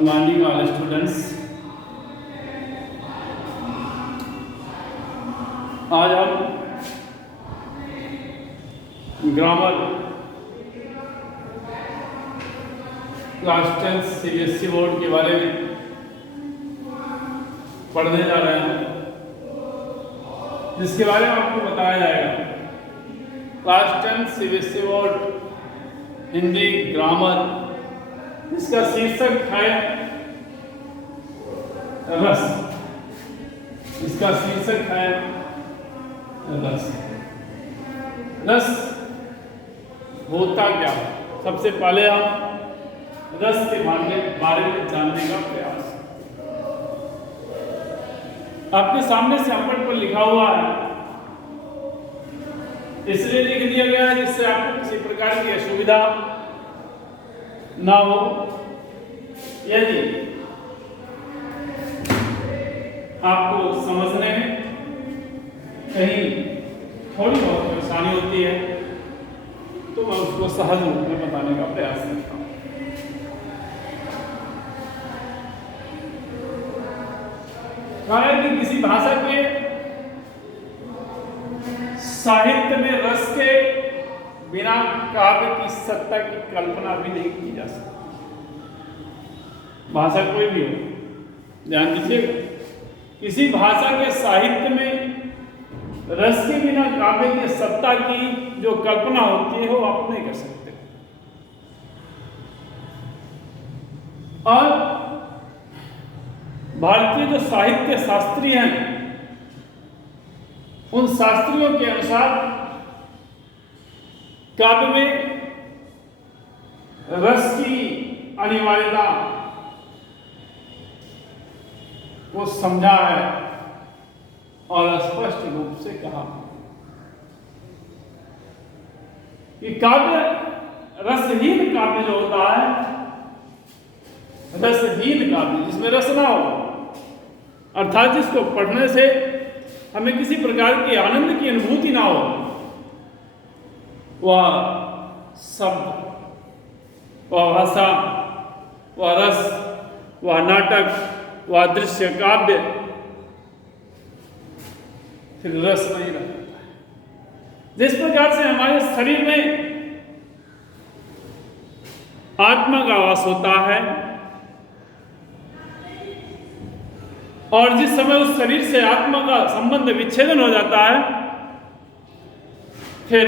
Good morning, all students. आज हम grammar class 10 CBSE board के बारे में पढ़ने जा रहे हैं, जिसके बारे में आपको बताया जाएगा। Class 10 CBSE board Hindi grammar, इसका शीर्षक है रस। इसका शीर्षक है रस। रस होता क्या? सबसे पहले हम रस के बारे में जानने का प्रयास। आपके सामने सैंपल पर लिखा हुआ है, इसलिए लिख दिया गया है जिससे आपको किसी प्रकार की असुविधा ना हो। यदि आपको समझने में कहीं थोड़ी बहुत परेशानी होती है तो मैं उसको सहज रूप में बताने का प्रयास करता हूँ। कहा है कि किसी भाषा के साहित्य में रस के बिना काव्य की सत्ता की कल्पना भी नहीं की जा सकती। भाषा कोई भी हो, ध्यान दीजिएगा, किसी भाषा के साहित्य में रस के बिना काव्य की सत्ता की जो कल्पना होती है वो आप नहीं कर सकते। और भारतीय जो साहित्य शास्त्री हैं, उन शास्त्रियों के अनुसार काव्य में रस की अनिवार्यता को समझा है और स्पष्ट रूप से कहा कि काव्य रसहीन काव्य जो होता है, रसहीन काव्य जिसमें रस ना हो, अर्थात जिसको पढ़ने से हमें किसी प्रकार की आनंद की अनुभूति ना हो, वह शब्द, वह भाषा, वह रस, वह नाटक, वह दृश्य काव्य फिर रस नहीं रहता। जिस प्रकार से हमारे शरीर में आत्मा का वास होता है और जिस समय उस शरीर से आत्मा का संबंध विच्छेदन हो जाता है, फिर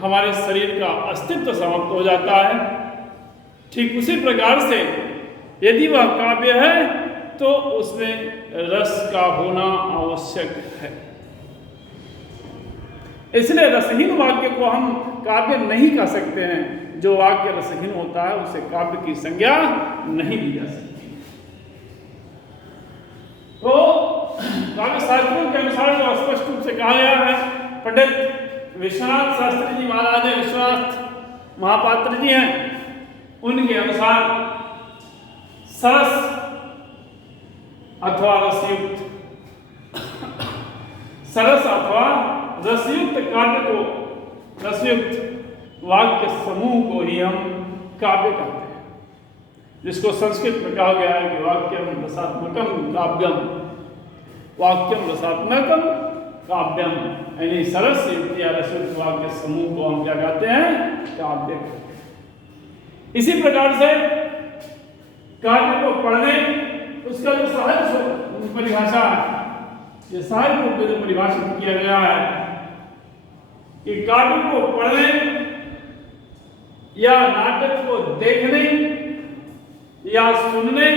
हमारे शरीर का अस्तित्व समाप्त हो जाता है। ठीक उसी प्रकार से यदि वह काव्य है तो उसमें रस का होना आवश्यक है। इसलिए रसहीन वाक्य को हम काव्य नहीं कह सकते हैं। जो वाक्य रसहीन होता है उसे काव्य की संज्ञा नहीं दी जा सकती। तो काव्य शास्त्रों के अनुसार जो स्पष्ट रूप से कहा गया है, पंडित विश्वनाथ शास्त्री जी महाराज है, विश्वनाथ महापात्र जी हैं, उनके अनुसार सरस अथवा रसयुक्त, सरस अथवा रसयुक्त काव्य को, रसयुक्त वाक्य समूह को ही हम काव्य कहते हैं, जिसको संस्कृत में कहा गया है कि वाक्यम रसात्मकम काव्यम, वाक्यम रसात्मकम काव्यम, यानी सरस युक्त या रसयुक्त वाक्य समूह को हम क्या कहते हैं? काव्य कहते हैं। इसी प्रकार से काव्य को पढ़ने उसका जो सहज परिभाषा है, ये सहज रूप में जो परिभाषित किया गया है कि काव्य को पढ़ने या नाटक को देखने या सुनने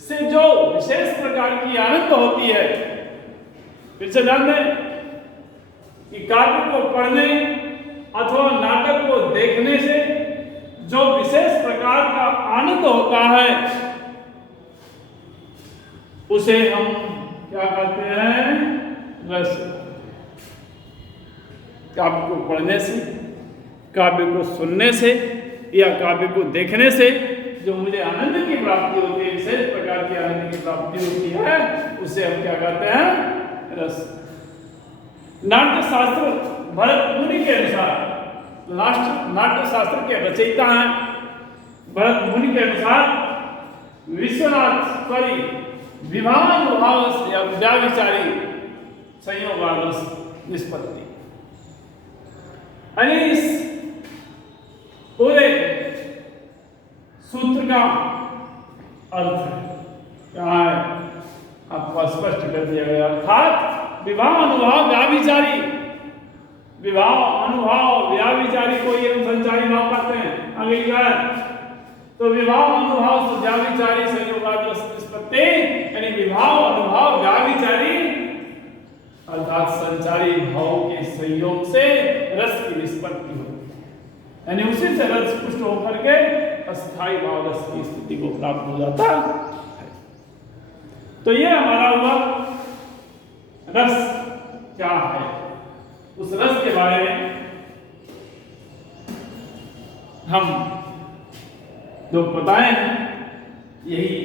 से जो विशेष प्रकार की आनंद होती है, फिर से ध्यान दें कि काव्य को पढ़ने अथवा नाटक को देखने से जो विशेष प्रकार का आनंद होता है उसे हम क्या कहते हैं? रस। काव्य को पढ़ने से, काव्य को सुनने से या काव्य को देखने से जो मुझे आनंद की प्राप्ति होती है, विशेष प्रकार की आनंद की प्राप्ति होती है, उसे हम क्या कहते हैं? रस। नाट्य शास्त्र भरत मुनि के अनुसार, नाट्य शास्त्र के रचयिता हैं भरत मुनि के अनुसार विश्वनाथ सॉरी विभावानुभाव से व्याविचारी संयोगादर्श निष्पत्ति। यानी इस पूरे सूत्र का अर्थ है क्या है, आपको स्पष्ट कर दिया गया। अर्थात विभाव अनुभाव व्याविचारी, विभाव अनुभाव व्याविचारी को ये संचारी भाव कहते हैं। आगे लिखा है तो विभाव अनुभाव से व्याविचारी संयोगादर्श निष्पत्ति, यानी विभाव अनुभाव व्याविचारी अर्थात संचारी भाव के संयोग से रस की निष्पत्ति होती है, यानी उसी से रस पुष्ट होकर के अस्थायी भाव रस की स्थिति को प्राप्त हो जाता है। तो ये हमारा हुआ रस क्या है, उस रस के बारे में हम जो बताए हैं यही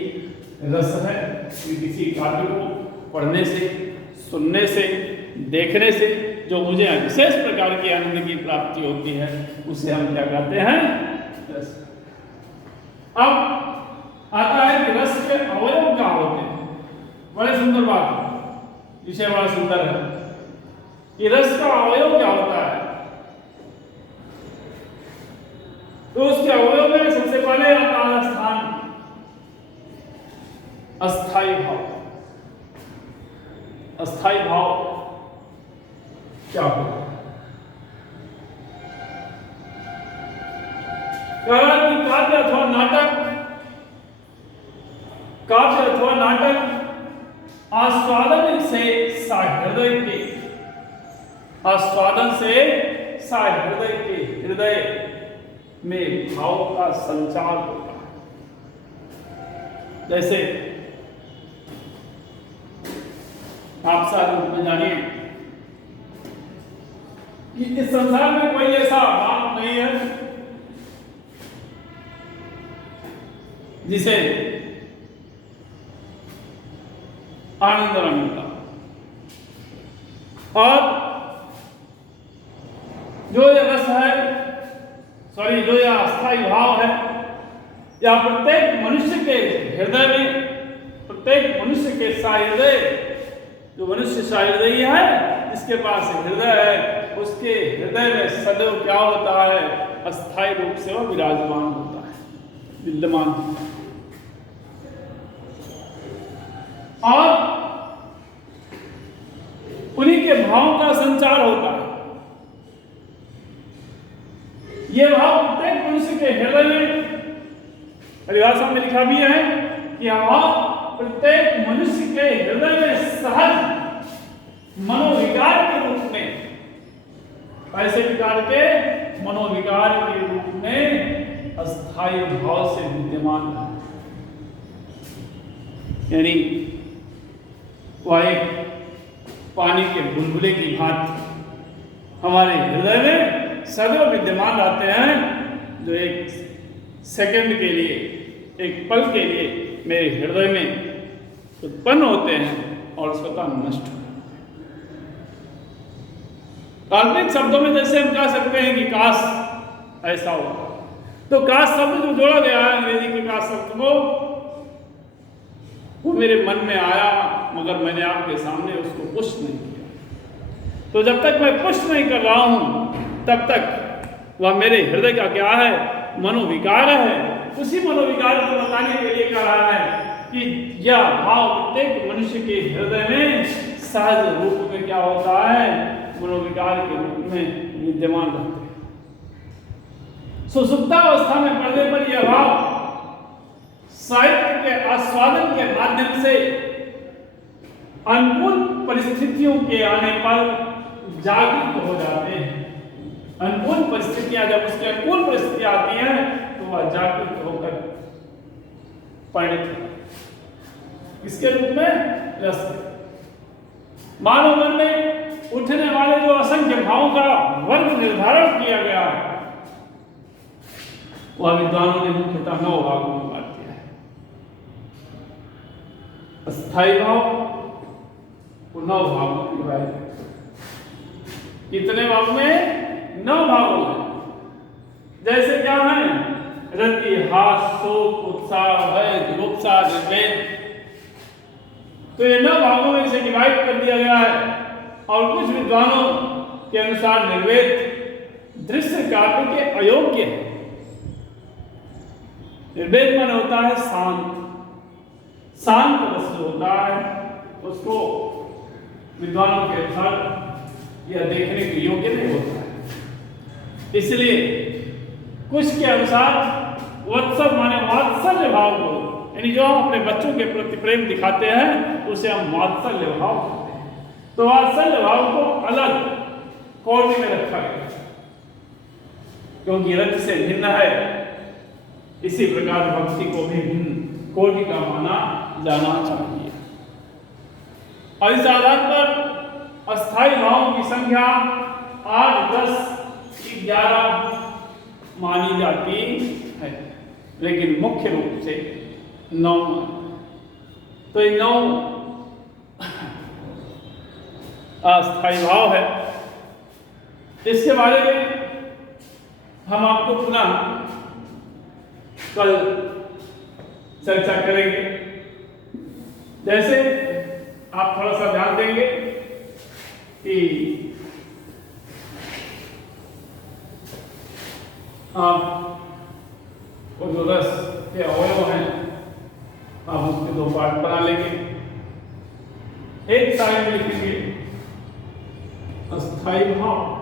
रस है कि किसी काव्य को पढ़ने से, सुनने से, देखने से जो मुझे विशेष प्रकार की आनंद की प्राप्ति होती है उसे हम क्या कहते हैं, रस। अब आता है कि रस के अवयव क्या होते हैं। बड़े सुंदर बात है, विषय बड़ा सुंदर है कि रस का अवयव क्या होता है। तो उसके अवयव में सबसे पहले आता है स्थान, अस्थाई भाव। अस्थाई भाव क्या होता है? काव्य अथवा नाटक, काव्य अथवा नाटक आस्वादन से हृदय के, आस्वादन से हृदय के, हृदय में भाव का संचार होता है। जैसे आप सारे रूप में जानिए कि इस संसार में कोई ऐसा बात नहीं है जिसे आनंद न मिलता, और जो ये रस है, सॉरी जो यह अस्थाई भाव है, या प्रत्येक मनुष्य के हृदय में, प्रत्येक मनुष्य के सहृदय, जो मनुष्य सहृदयी है, जिसके पास हृदय है, उसके हृदय में सदैव क्या होता है, अस्थाई रूप से वह विराजमान होता है, विद्यमान होता है। और उन्हीं के भाव का संचार होता है। यह भाव प्रत्येक मनुष्य के हृदय में, परिभाषा में लिखा भी है कि भाव प्रत्येक मनुष्य के हृदय में सहज मनोविकार के रूप में, ऐसे विकार के मनोविकार के रूप में अस्थाई भाव से विद्यमान है। यानी वह एक पानी के बुलबुले की भांति हमारे हृदय में सदैव विद्यमान रहते हैं, जो एक सेकंड के लिए, एक पल के लिए मेरे हृदय में उत्पन्न होते हैं और स्वतः नष्ट हो जाते हैं। काल्पनिक शब्दों में जैसे हम कह सकते हैं कि काश ऐसा हो, तो काश शब्द जो जोड़ा गया है अंग्रेजी के काश शब्द को, वो मेरे मन में आया, मगर मैंने आपके सामने उसको पुष्ट नहीं किया। तो जब तक मैं पुष्ट नहीं कर रहा हूं तब तक वह मेरे हृदय का क्या है, मनोविकार है। उसी मनोविकार को बताने के लिए कह रहा है कि यह भाव प्रत्येक मनुष्य के हृदय में सहज रूप में क्या होता है, मनोविकार के रूप में विद्यमान रहते हैं। सुसुप्तावस्था में पढ़ने पर यह भाव साहित्य के आस्वादन के माध्यम से अनुकूल परिस्थितियों के आने पर जागृत हो जाते हैं। अनुकूल परिस्थितियां, जब उसकी अनुकूल परिस्थितियां आती हैं तो वह जागृत होकर परिणत, इसके रूप में रस। मानव मन में उठने वाले जो असंख्य भावों का वर्ग निर्धारण किया गया है, वह विद्वानों ने मुख्यतः 9 भागों में बांट दिया है। अस्थाई भाव को 9 भागों में विभाजित, कितने भागों में? 9 भागों में। जैसे क्या है रति, हास, शोक, उत्साह, भय, जुगुप्सा, निर्वेद। तो ये 9 भागों में इसे डिवाइड कर दिया गया है। और कुछ विद्वानों के अनुसार निर्वेद दृश्य काव्य के अयोग्य है। निर्वेद मन होता है शांत, शांत रस होता है, उसको विद्वानों के अनुसार यह देखने के योग्य नहीं होता है। इसलिए कुछ के अनुसार वत्सल माने वात्सल्य भाव को, यानी जो हम अपने बच्चों के प्रति प्रेम दिखाते हैं उसे हम वात्सल्य भाव कहते हैं। तो वात्सल्य भाव को अलग कोटि में रखा गया क्योंकि रति से भिन्न है। इसी प्रकार भक्ति को भी भिन्न कोटि का माना जाना चाहिए। और इस आधार पर अस्थायी भावों की संख्या 8, 10, 11 मानी जाती है, लेकिन मुख्य रूप से 9। तो ये 9 अस्थायी भाव है। इसके बारे में हम आपको पुनः कल चर्चा करेंगे। जैसे आप थोड़ा सा ध्यान देंगे कि वो जो रस के अवयव हैं आप उसके 2 पार्ट बना लेंगे। एक साइड में लिखेंगे अस्थायी भाव,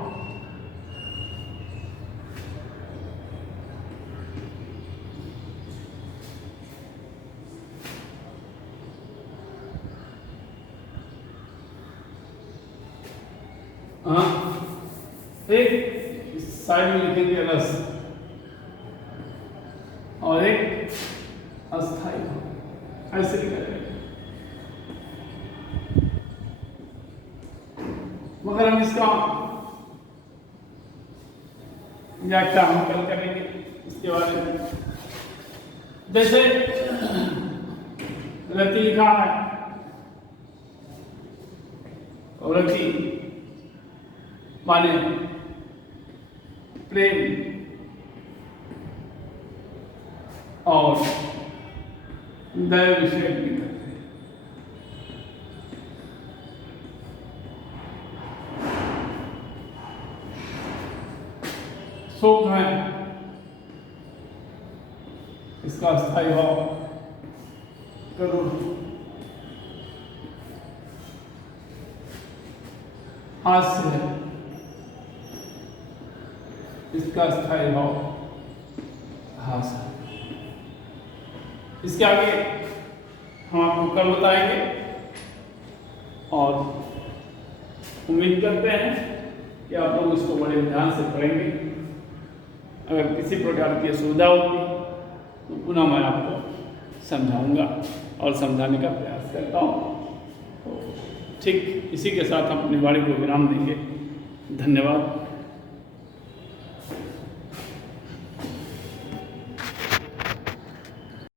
एक साइड में लिखेंगे रस और एक अस्थायी भाव, ऐसे लिखा जाएगा। मगर हम इसका व्याख्या हम कल करेंगे इसके बारे में। जैसे रति लिखा है और रति माने प्रेम और दैव विषय भी करते हैं। शोक है, इसका अस्थायी भाव करुण। हास्य है, इसका अस्थायी भाव हास है। इसके आगे हम आपको कल बताएंगे और उम्मीद करते हैं कि आप लोग इसको बड़े ध्यान से पढ़ेंगे। अगर किसी प्रकार की असुविधा होगी तो पुनः मैं आपको समझाऊंगा और समझाने का प्रयास करता हूँ। तो ठीक इसी के साथ हम अपनी वाणी को विराम देंगे। धन्यवाद।